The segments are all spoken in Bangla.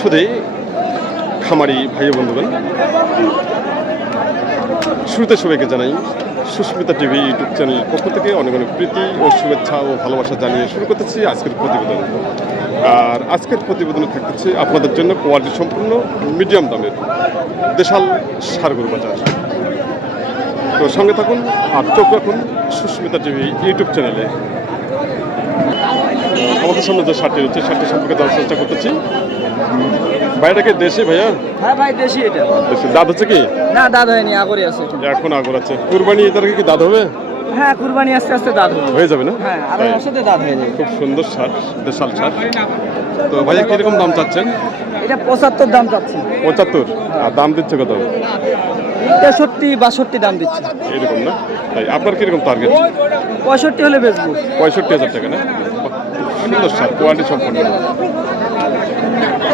শুধু খামারি ভাই বন্ধুগণ, শুরুতে সবাইকে জানাই সুস্মিতা টিভি ইউটিউব চ্যানেলের পক্ষ থেকে অনেক অনেক প্রীতি ও শুভেচ্ছা ও ভালোবাসা জানিয়ে শুরু করতেছি আজকের প্রতিবেদন। আর আজকের প্রতিবেদনে থাকতেছে আপনাদের জন্য কোয়ালিটি সম্পূর্ণ মিডিয়াম দামের দেশাল ষাঁড় বাজার। তো সঙ্গে থাকুন আর চোখ রাখুন সুস্মিতা টিভি ইউটিউব চ্যানেলে। আমাদের সামনে যে ষাঁড়টি রয়েছে ষাঁড়টি সম্পর্কে জানার চেষ্টা করতেছি। ভাইটাকে দেশি ভাইয়া? হ্যাঁ ভাই দেশি। এটা দেশি। দাঁত হচ্ছে কি? না দাঁত হয়নি, আগরে আছে। এখন আগর আছে। কুরবানি এটার কি দাঁত হবে? হ্যাঁ কুরবানি আস্তে আস্তে দাঁত হয়ে যাবে না? হ্যাঁ আর ওর দাঁত হয়ে যাবে। খুব সুন্দর ষাঁড়, দেশাল ষাঁড়। তো ভাইয়া কিরকম দাম চাচ্ছেন? এটা 75 দাম চাচ্ছি। 75? আর দাম দিচ্ছে কত? 63 62 দাম দিচ্ছে। এরকম না? তাই আপনার কিরকম টার্গেট? 65 হলে বেচবো। 65,000 টাকা না? সুন্দর ষাঁড়, কোয়ালিটি সম্পন্ন।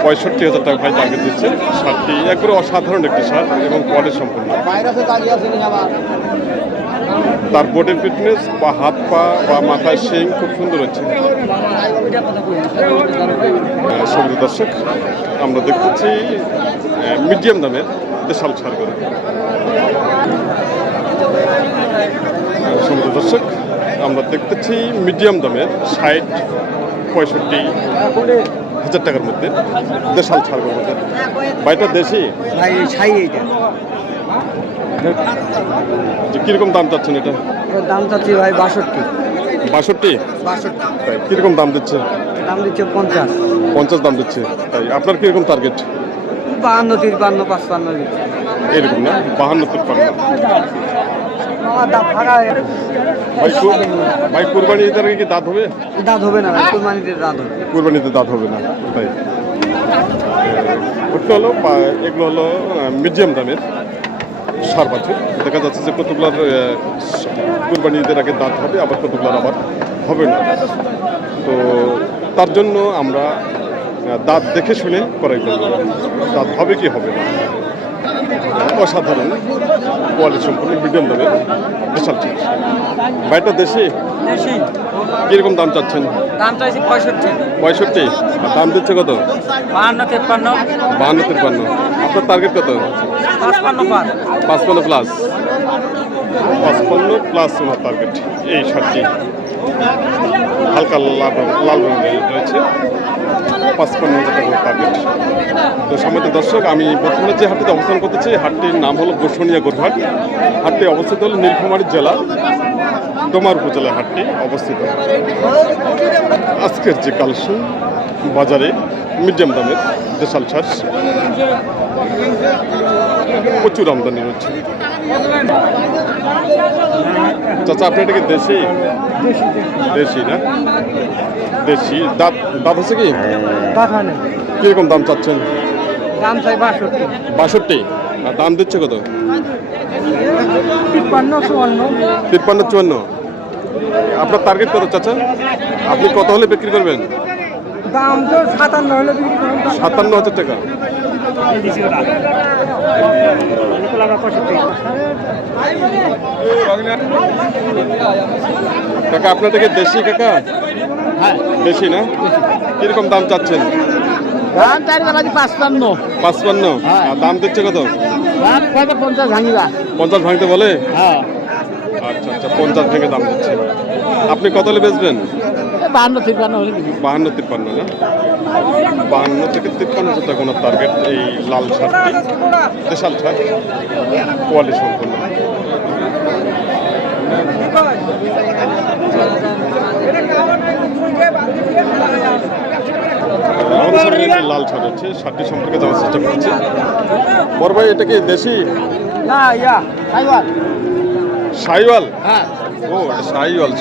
65,000 টাকা ভাই টার্গেট দিচ্ছে। ষাঁড়টি একবারে অসাধারণ একটি ষাঁড় এবং কোয়ালিটি সম্পন্ন। তার বডির ফিটনেস বা হাত পা বা মাথায় শিং খুব সুন্দর হচ্ছে। সুন্দর দর্শক, আমরা দেখতেছি মিডিয়াম দামের দেশাল ষাঁড় গরু। সুন্দর দর্শক, আমরা দেখতেছি মিডিয়াম দামের 60-65,000 টাকার মধ্যে দেশাল ষাঁড় গরু। ভাইটা দেশি? ভাই ছাই। এইটা কিরকম দাম চাচ্ছেন এটা? দাম চাচ্ছি ভাই 62। 62? তাই কিরকম দাম দিচ্ছে? দাম দিচ্ছে 50। 50 দাম দিচ্ছে। তাই আপনার কিরকম টার্গেট? 52 53 55 দিচ্ছে। এরকম না? 52-53। ভাই কুরবানি ঈদের আগে কি দাঁত হবে? দাঁত হবে না ভাই, কুরবানিতে দাঁত হবে। কুরবানিতে দাঁত হবে না। তাই ওটা হলো এগুলো হলো মিডিয়াম দামের ষাঁড় বাছুর। দেখা যাচ্ছে যে কতগুলার কুরবানি ঈদের আগে দাঁত হবে, আবার কতগুলার আবার হবে না। তো তার জন্য আমরা দাঁত দেখে শুনে করাই করব, দাঁত হবে কি হবে না। অসাধারণ কোয়ালিটি সম্পূর্ণ মিডিয়াম দামের বিশাল ষাঁড়। ভাইটা দেশি? দেশি। কিরকম দাম চাচ্ছেন? দাম চাইছি 65। 65? আর দাম দিচ্ছে কত? 52 53। 52-53। আপনার টার্গেট কত? 55 পার। 55 প্লাস? 55 প্লাস ওনার টার্গেট। এই ষাঁড়টি হালকা লাল রঙের রয়েছে। 55,000 টাকার টার্গেট। তো সম্মানিত দর্শক, আমি বর্তমানে যে হাটটিতে অবস্থান করতেছি, হাটটির নাম হলো বসুনিয়া গরুহাট। হাটটি অবস্থিত হলো নীলফামারী জেলা ডোমার উপজেলায় হাটটি অবস্থিত। আজকের যে কালেকশন বাজারে মিডিয়াম দামের দেশাল ষাঁড়, প্রচুর আমদানি হচ্ছে। চাচা আপনার এটা কি দেশি? দেশি না? দেশি। দাঁত হচ্ছে কি? কিরকম দাম চাচ্ছেন? দাম চাই 62। 62? আর দাম দিচ্ছে কত? 53-54। আপনার টার্গেট কত চাচা? আপনি কত হলে বিক্রি করবেন? দাম তো 57 হলে বিক্রি করুন। 57,000 টাকা? কাকা আপনার থেকে দেশি? কাকা হ্যাঁ দেশি না? কিরকম দাম চাচ্ছেন? দাম চাই 55। 55? আর দাম দিচ্ছে কত? দাম 50 ভাঙিবা। 50 ভাঙতে বলে? হ্যাঁ। আচ্ছা আচ্ছা, 50 ভেঙে দাম দিচ্ছে। আপনি কত হলে বেচবেন? 52-53 হলে বিক্রি। 52-53 না? 52 থেকে 53,000 টাকা ওনার টার্গেট। এই লাল ষাঁড়টি দেশাল ষাঁড়, কোয়ালিটি সম্পন্ন। আমাদের সামনে একটি লাল ষাঁড় হচ্ছে, ষাঁড়টি সম্পর্কে জানার চেষ্টা করছি। বড় ভাই এটা কি দেশি? না সাইওয়াল। শাহিওয়াল? হ্যাঁ। ও এটা শাহিওয়াল।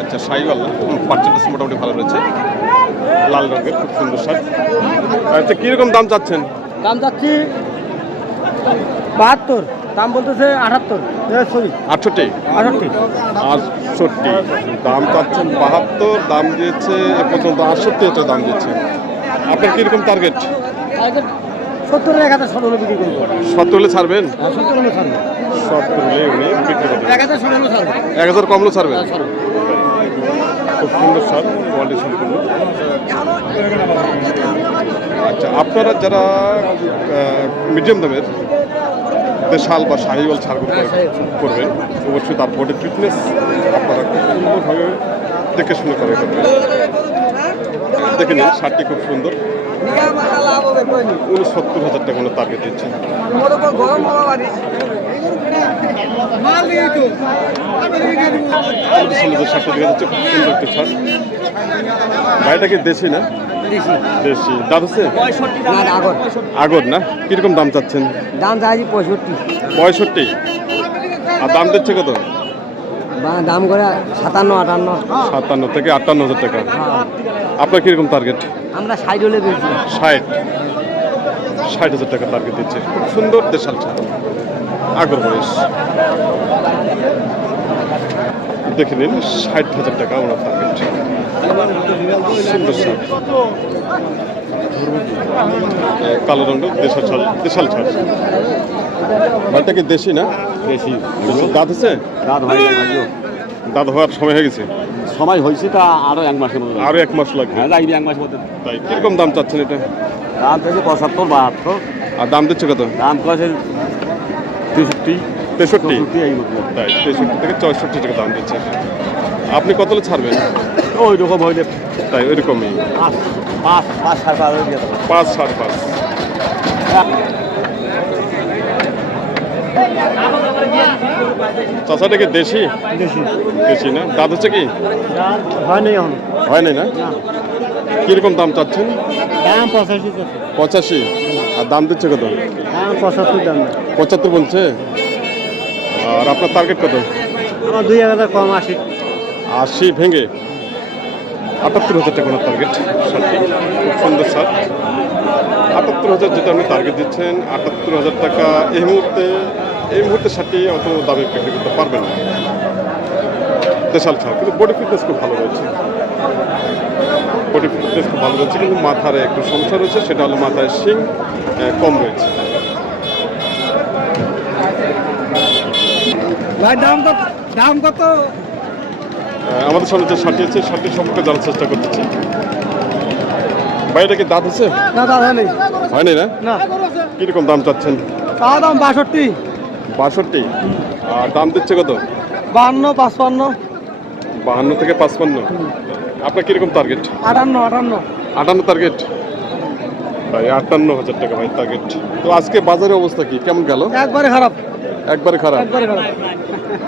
আচ্ছা শাহিওয়াল না? পার্সেন্টেজ মোটামুটি ভালো রয়েছে, লাল রঙের, খুব সুন্দর ষাঁড়। আচ্ছা কিরকম দাম চাচ্ছেন? দাম চাচ্ছি 72। দাম বলতেছে 78। 68? 68 দাম চাচ্ছেন। 72 দাম দিয়েছে এ পর্যন্ত 68 দাম দিচ্ছে। আপনার কিরকম টার্গেট? 70 হলে বিক্রি করবো। 70 হলে ছাড়বেন? 70 হলে ছাড়বো। 70 হলে উনি বিক্রি করবেন। 1000 ছাড়বো। 1000 কমলেও ছাড়বেন? খুব সুন্দর ষাঁড়, কোয়ালিটি সম্পূর্ণ। আচ্ছা আপনারা যারা মিডিয়াম দামের দেশাল বা শাহিওয়াল ছাড়গুলো করবেন অবশ্যই তার বডি ফিটনেস আপনারা খুব সুন্দরভাবে দেখে শুনে করে করবেন। দেখে নিন শার্টটি খুব সুন্দর, 69,000 টাকা কোনো টার্গেট দিচ্ছে। শার্টটি দেখা যাচ্ছে খুব সুন্দর একটি শার্ট। ভাইটা কি দেশি না? দেশি। দাঁত আছে? আগর না? কিরকম দাম চাচ্ছেন? দাম চাইছি 65। 65। আর দাম দিচ্ছে কত? দাম করে 57-58। 57 থেকে 58,000 টাকা। আপনার কিরকম টার্গেট? আমরা 60 হলে বেশি। 60,000 টাকা টার্গেট দিচ্ছে। খুব সুন্দর দেশাল ছাড়, আগর বয়স। দেখে নিন 60,000 টাকা ওনার টার্গেট। সুন্দর শার্ট, কালো রঙের দেশাল ছাড়। ভাইটা কি দেশি না? বেশি দাঁত আছে? রাত হয় না ভাইও। দাঁত হওয়ার সময় হয়ে গেছে? সময় হয়েছে তা আরো 1 মাসের মতো আরো 1 মাস লাগবে। হ্যাঁ লাগবে 1 মাসের মধ্যে। তাই কিরকম দাম চাচ্ছেন এটা? দাম থেকে 75-72। আর দাম দিচ্ছে কত? দাম কয়েছে 63 63। এই মতো। তাই 63 থেকে 64 টাকা দাম দিচ্ছে। আপনি কত হলে ছাড়বেন? ওই রকম হইলে তাই ওইরকমই 5 সাড়ে 5 দিয়ে দেবো। 5 5.5। চাচাটা কি দেশি? দেশি না? দাঁত হচ্ছে কি? হয় নাই এখন। হয় নাই না? কিরকম দাম চাচ্ছেন? দাম 85। 85। আর দাম দিচ্ছে কত? দাম 75 দাম। 75 বলছে। আর আপনার টার্গেট কত? আমার 2000 কম 80। 80 ভেঙে 78,000 টাকা ওনার টার্গেট। শার্টটি খুব সুন্দর শার্ট। 78,000 যেটা আপনি টার্গেট দিচ্ছেন, 78,000 টাকা এই মুহূর্তে শার্টটি অত দামে বিক্রি করতে পারবেন না। দেশাল ছাড়, কিন্তু বডি ফিটনেস খুব ভালো রয়েছে। বডি ফিটনেস খুব ভালো রয়েছে, কিন্তু মাথার একটু সমস্যা রয়েছে, সেটা হলো মাথায় শিং কম রয়েছে। ভাই দাম কত? আমাদের সামনে যে শার্টটি আছে, শার্টটি সম্পর্কে জানার চেষ্টা করতেছি। ভাই এটা কি দাঁত আছে? না দাম হয় নাই। হয় নাই না? না। কিরকম দাম চাচ্ছেন? তাও দাম 62। 62। আর দাম দিচ্ছে কত? 52 55। 52 থেকে 55। আপনার কিরকম টার্গেট? 58। 58 টার্গেট। ভাই 58,000 টাকা ভাই টার্গেট। তো আজকে বাজারের অবস্থা কি, কেমন গেল? একবারে খারাপ। একবারে খারাপ। একবারে খারাপ।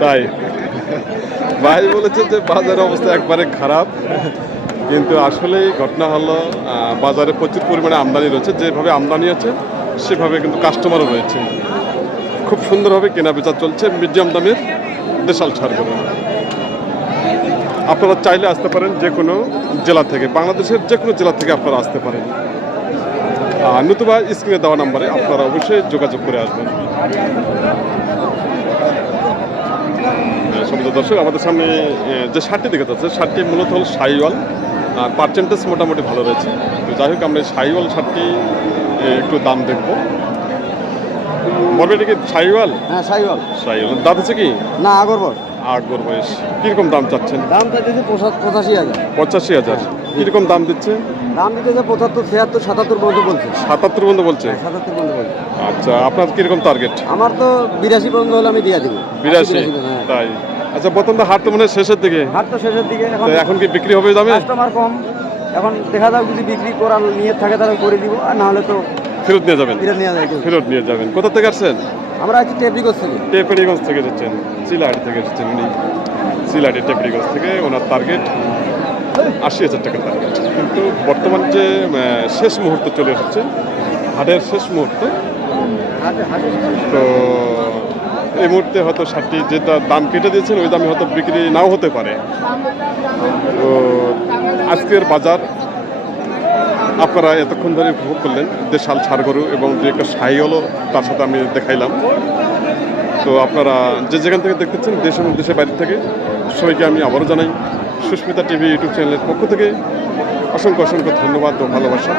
তাই ভাই বলেছে যে বাজারের অবস্থা একবারে খারাপ, কিন্তু আসলেই ঘটনা হলো বাজারে প্রচুর পরিমাণে আমদানি রয়েছে। যেভাবে আমদানি আছে সেভাবে কিন্তু কাস্টমারও রয়েছে। খুব সুন্দরভাবে কেনা বেচা চলছে মিডিয়াম দামের দেশাল ছাড়গুলো। আপনারা চাইলে আসতে পারেন যে কোনো জেলা থেকে, বাংলাদেশের যে কোনো জেলা থেকে আপনারা আসতে পারেন। আর নতুবা স্ক্রিনে দেওয়া নাম্বারে আপনারা অবশ্যই যোগাযোগ করে আসবেন। সম্মানিত দর্শক, আমাদের সামনে যে শার্টটি দেখা যাচ্ছে, শার্টটি মূলত হল শাহিওয়াল, আর পার্সেন্টেজ মোটামুটি ভালো রয়েছে। তো যাই হোক, আমরা এই শাহিওয়াল শার্টটি একটু দাম দেখবো। বলবে এটা কি শাহিওয়াল? হ্যাঁ শাহিওয়াল। শাহিওয়াল। দাঁত আছে কি? না আগর বল। আগর বয়স। কিরকম দাম চাচ্ছেন? দাম চাইতেছে 85,000। 85,000। কিরকম দাম দিচ্ছে? দাম দিতেছে 75 76 77 পর্যন্ত বলছে। 77 পর্যন্ত বলছে। 77 পর্যন্ত বলছে। আচ্ছা, আপনার কিরকম টার্গেট? আমার তো 82 পর্যন্ত হলে আমি দিয়ে দিব। 82। হ্যাঁ। তাই। আচ্ছা, বর্তমান হাট তো মনে হয় শেষের দিকে। হাট তো শেষের দিকে। তো এখন কি বিক্রি হবে দামে? কাস্টমার কম। এখন দেখা যাক, যদি বিক্রি করার নিয়ত থাকে তাহলে করে দিব, আর না হলে তো ফেরত নিয়ে যাবেন? ফিরে নিয়ে যায়। ফেরত নিয়ে যাবেন। কোথা থেকে আসছেন? আমরা আছি টেপরিগঞ্জ থেকে। টেপরিগঞ্জ থেকে এসেছেন। চিলাহাটি থেকে এসেছেন উনি। চিলাহাটি টেপরিগঞ্জ থেকে ওনার টার্গেট 80,000 টাকা টার্গেট। কিন্তু বর্তমান যে শেষ মুহূর্ত চলে এসেছে, হাটের শেষ মুহূর্ত, তো এই মুহূর্তে হয়তো শার্টটি যেটা দাম কেটে দিয়েছেন ওই দামে হয়তো বিক্রি নাও হতে পারে। তো আজকের বাজার আপনারা এতক্ষণ ধরে উপভোগ করলেন দেশাল ছাড় গরু এবং যে একটা শাহিওয়ালও তার সাথে আমি দেখাইলাম। তো আপনারা যে যেখান থেকে দেখতেছেন, দেশ এবং দেশের বাইরে থেকে, সবাইকে আমি আবারও জানাই সুস্মিতা টিভি ইউটিউব চ্যানেলের পক্ষ থেকে অসংখ্য অসংখ্য ধন্যবাদ ও ভালোবাসা।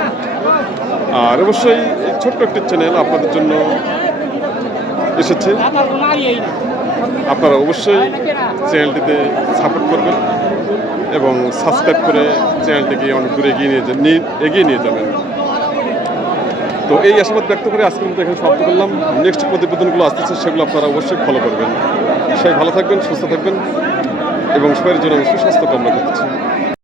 আর অবশ্যই এই ছোট্ট একটি চ্যানেল আপনাদের জন্য এসেছে, আপনারা অবশ্যই চ্যানেলটিতে সাপোর্ট করবেন এবং সাবস্ক্রাইব করে চ্যানেলটিকে অনেক দূরে এগিয়ে নিয়ে যাবেন। তো এই আশাবাদ ব্যক্ত করে আজকের মতো এখানে সমাপ্ত করলাম। নেক্সট প্রতিবেদনগুলো আসতেছে, সেগুলো আপনারা অবশ্যই ফলো করবেন। সবাই ভালো থাকবেন, সুস্থ থাকবেন এবং সবার জন্য আমি সুস্বাস্থ্য কামনা করতেছি।